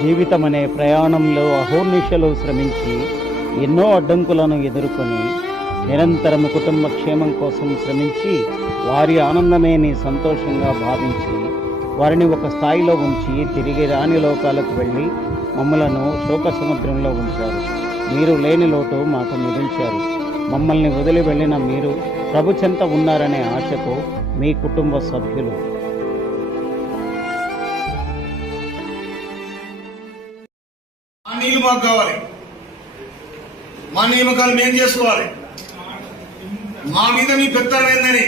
జీవితం అనే ప్రయాణంలో అహోర్నిశలు శ్రమించి ఎన్నో అడ్డంకులను ఎదుర్కొని నిరంతరము కుటుంబ క్షేమం కోసం శ్రమించి వారి ఆనందమే నీ సంతోషంగా భావించి వారిని ఒక స్థాయిలో ఉంచి తిరిగి రాని లోకాలకు వెళ్ళి మమ్మలను శోక సముద్రంలో ఉంచారు. మీరు లేని లోటు మాకు మిగిల్చారు. మమ్మల్ని వదిలి వెళ్ళిన మీరు ప్రభు చెంత ఉన్నారనే ఆశతో మీ కుటుంబ సభ్యులు నీళ్ళు మాకు కావాలి, మా నియామకాలు మేము చేసుకోవాలి, మా మీద మీ పెత్తనం ఏందని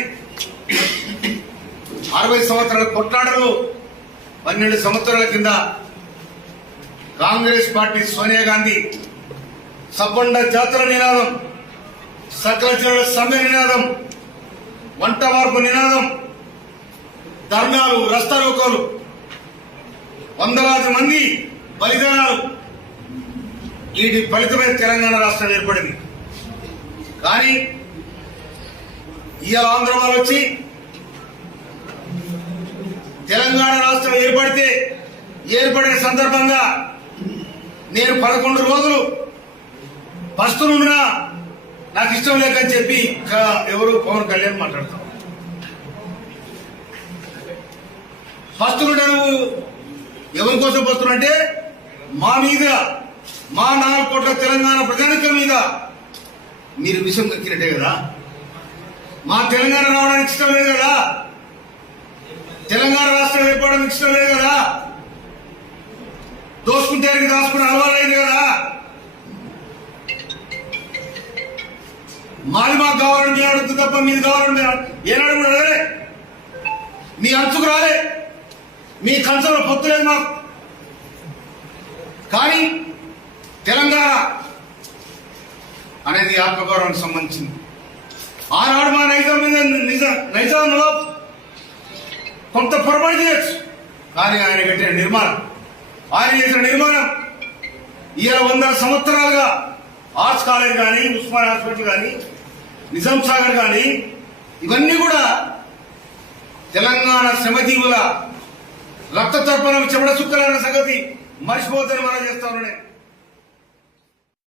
60 సంవత్సరాల కొట్లాటలు 12 సంవత్సరాల కింద కాంగ్రెస్ పార్టీ సోనియా గాంధీ సబ్బండ జాతర నినాదం, సకల జనుల సమ్మె నినాదం, వంట మార్పు నినాదం, ధర్నాలు, రస్తారోకోలు, వందలాది మంది బలిదానాలు, వీటి ఫలితమే తెలంగాణ రాష్ట్రం ఏర్పడింది. కానీ ఇవాళ ఆంధ్ర వాళ్ళు వచ్చి తెలంగాణ రాష్ట్రం ఏర్పడిన సందర్భంగా నేను 11 రోజులు పస్తునున్నా నాకు ఇష్టం లేకని చెప్పి ఎవరు పవన్ కళ్యాణ్ మాట్లాడతాం. పస్తునుంటే నువ్వు ఎవరి కోసం పస్తున్నంటే మా మీద, మా 4 కోట్ల తెలంగాణ ప్రజానికం మీద మీరు విషం కక్కినట్టే కదా. మా తెలంగాణ రావడానికి ఇష్టం లేదు కదా, తెలంగాణ రాష్ట్రం ఏర్పడడానికి ఇష్టం లేదు కదా, దోసుకుంటే దాచుకుని అలవాలైంది కదా. మాది మాకు కావాలని మీ అడుగుతుంది తప్ప మీది కావాలని ఏనాడు కూడా అడగలే. మీ అంచుకు రాలే, మీ కంచంలో పొత్తు లేదు మాకు. కానీ తెలంగాణ అనేది ఆత్మగౌరవానికి సంబంధించింది. ఆనాడు మా నైజాంలో కొంత పొరపాటు చేయొచ్చు, కానీ ఆయన కట్టిన నిర్మాణం, ఆయన చేసిన నిర్మాణం ఇవాళ 100 సంవత్సరాలుగా ఆర్ట్స్ కాలేజ్ కానీ, ఉస్మాన్ హాస్పిటల్ కానీ, నిజాం సాగర్ కానీ, ఇవన్నీ కూడా తెలంగాణ శ్రమజీవుల రక్త తర్పణం చెమట చుక్కలన్న సంగతి మర్చిపోతేనే మనం చేస్తామనే